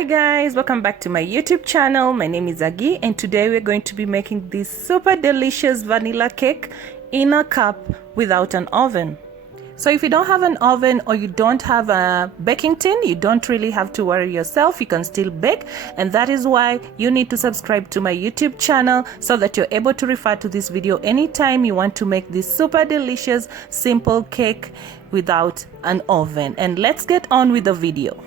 Hi guys, welcome back to my YouTube channel. My name is Aggy and today we're going to be making this super delicious vanilla cake in a cup without an oven. So if you don't have an oven or you don't have a baking tin, you don't really have to worry yourself. You can still bake, and that is why you need to subscribe to my YouTube channel so that you're able to refer to this video anytime you want to make this super delicious simple cake without an oven. And let's get on with the video.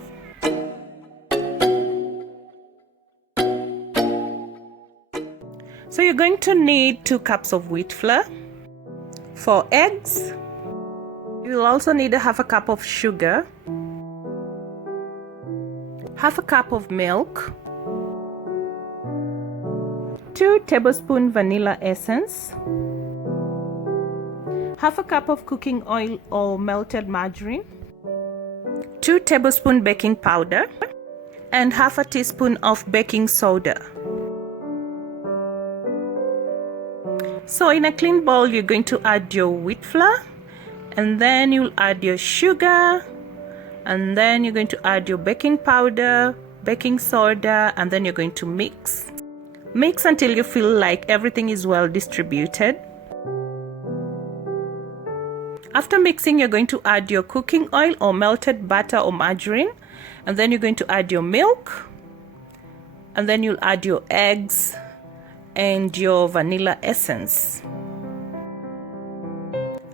So you're going to need 2 cups of wheat flour, 4 eggs. You'll also need a half a cup of sugar, half a cup of milk, 2 tablespoons vanilla essence, half a cup of cooking oil or melted margarine, 2 tablespoons baking powder, and half a teaspoon of baking soda. So in a clean bowl, you're going to add your wheat flour, and then you'll add your sugar, and then you're going to add your baking powder, baking soda, and then you're going to mix. Mix until you feel like everything is well distributed. After mixing, you're going to add your cooking oil or melted butter or margarine, and then you're going to add your milk, and then you'll add your eggs and your vanilla essence.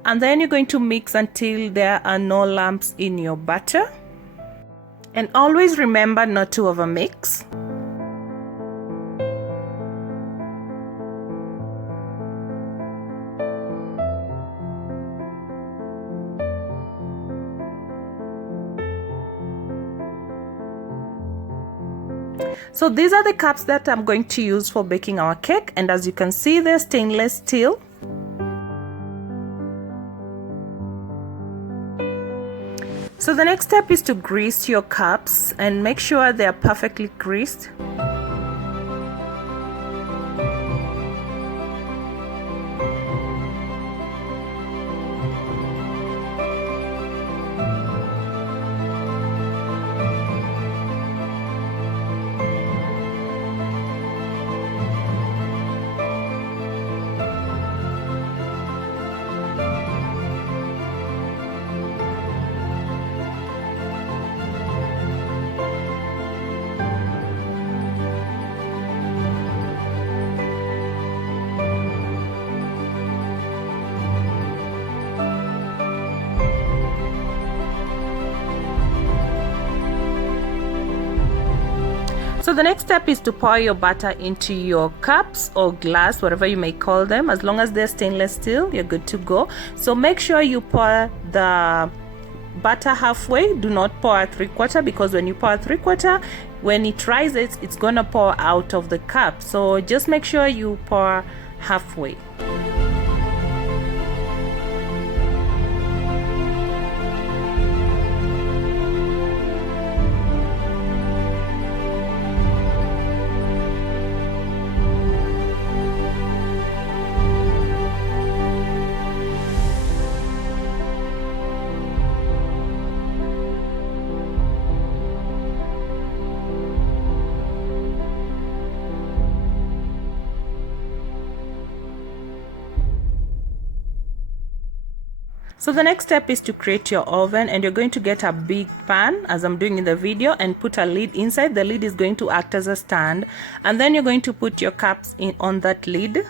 And then you're going to mix until there are no lumps in your batter. And always remember not to overmix. So these are the cups that I'm going to use for baking our cake, and as you can see, they're stainless steel. So the next step is to grease your cups and make sure they are perfectly greased. So the next step is to pour your butter into your cups or glass, whatever you may call them. As long as they're stainless steel, you're good to go. So make sure you pour the butter halfway. Do not pour 3/4, because when you pour 3/4, when it rises, it's gonna pour out of the cup. So just make sure you pour halfway. So the next step is to create your oven, and you're going to get a big pan, as I'm doing in the video, and put a lid inside. The lid is going to act as a stand, and then you're going to put your cups in on that lid,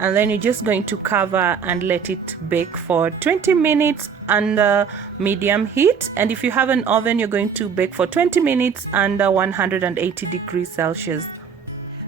and then you're just going to cover and let it bake for 20 minutes under medium heat. And if you have an oven, you're going to bake for 20 minutes under 180 degrees Celsius.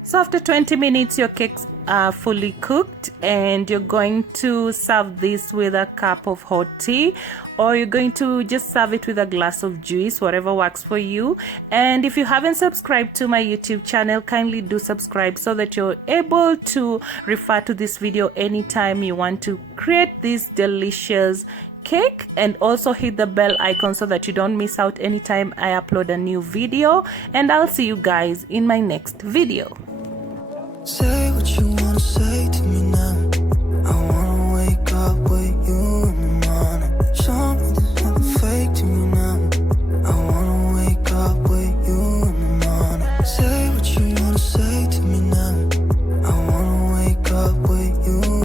So after 20 minutes, your cakes are fully cooked, and you're going to serve this with a cup of hot tea, or you're going to just serve it with a glass of juice, whatever works for you. And if you haven't subscribed to my YouTube channel, kindly do subscribe so that you're able to refer to this video anytime you want to create this delicious cake, and also hit the bell icon so that you don't miss out anytime I upload a new video. And I'll see you guys in my next video. Say what you wanna say to me now.